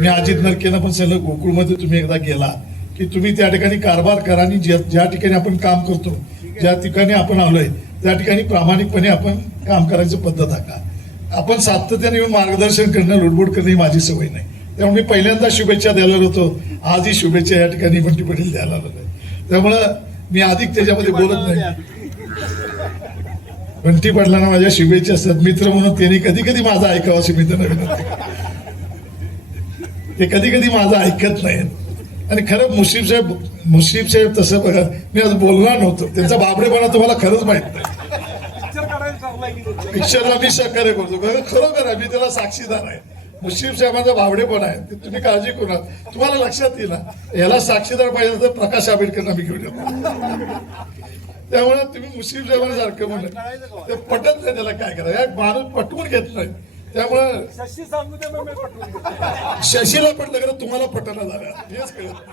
मी अजित नरकेनं पण सांगितलं गोकुळमध्ये तुम्ही एकदा गेला की तुम्ही त्या ठिकाणी कारभार करा आणि ज्या ज्या ठिकाणी आपण काम करतो ज्या ठिकाणी आपण आलोय त्या ठिकाणी प्रामाणिकपणे आपण काम करायची पद्धत आखा. आपण सातत्याने येऊन मार्गदर्शन करणं लुडबुड करणं ही माझी सवय नाही. त्यामुळे मी पहिल्यांदा शुभेच्छा द्यायला होतो. आजही शुभेच्छा या ठिकाणी बंटी पाटील द्यायला आलो त्यामुळं मी अधिक त्याच्यामध्ये बोलत नाही. बंटी पाटलांना माझ्या शुभेच्छा असतात. मित्र म्हणून त्यांनी कधी कधी माझं ऐकावं अशी मी त्यांना विनंती करतो. ते कधी कधी माझं ऐकत नाहीत. आणि खरं मुश्रीफ साहेब मुश्रीफ साहेब तसं बघा मी आज बोलणार नव्हतो. त्यांचा बाबडेपणा तुम्हाला खरंच माहीत नाही. पिक्चरला मी सहकार्य करतो. कारण खरोखर मी त्याला साक्षीदार आहे. मुश्रीफ साहेबांचा बावडेपणा आहे. तुम्ही काळजी करू तुम्हाला लक्षात येईल. याला साक्षीदार पाहिजे तर प्रकाश आंबेडकरना मी घेऊन येतो. त्यामुळे तुम्ही मुस्लिम साहेबांना सारखं म्हणत ते पटत नाही त्याला काय करा माणूस पटवून घेत नाही त्यामुळं शशी सांगू दे. शशीला पटलं का तुम्हाला पटना झालं हेच कळत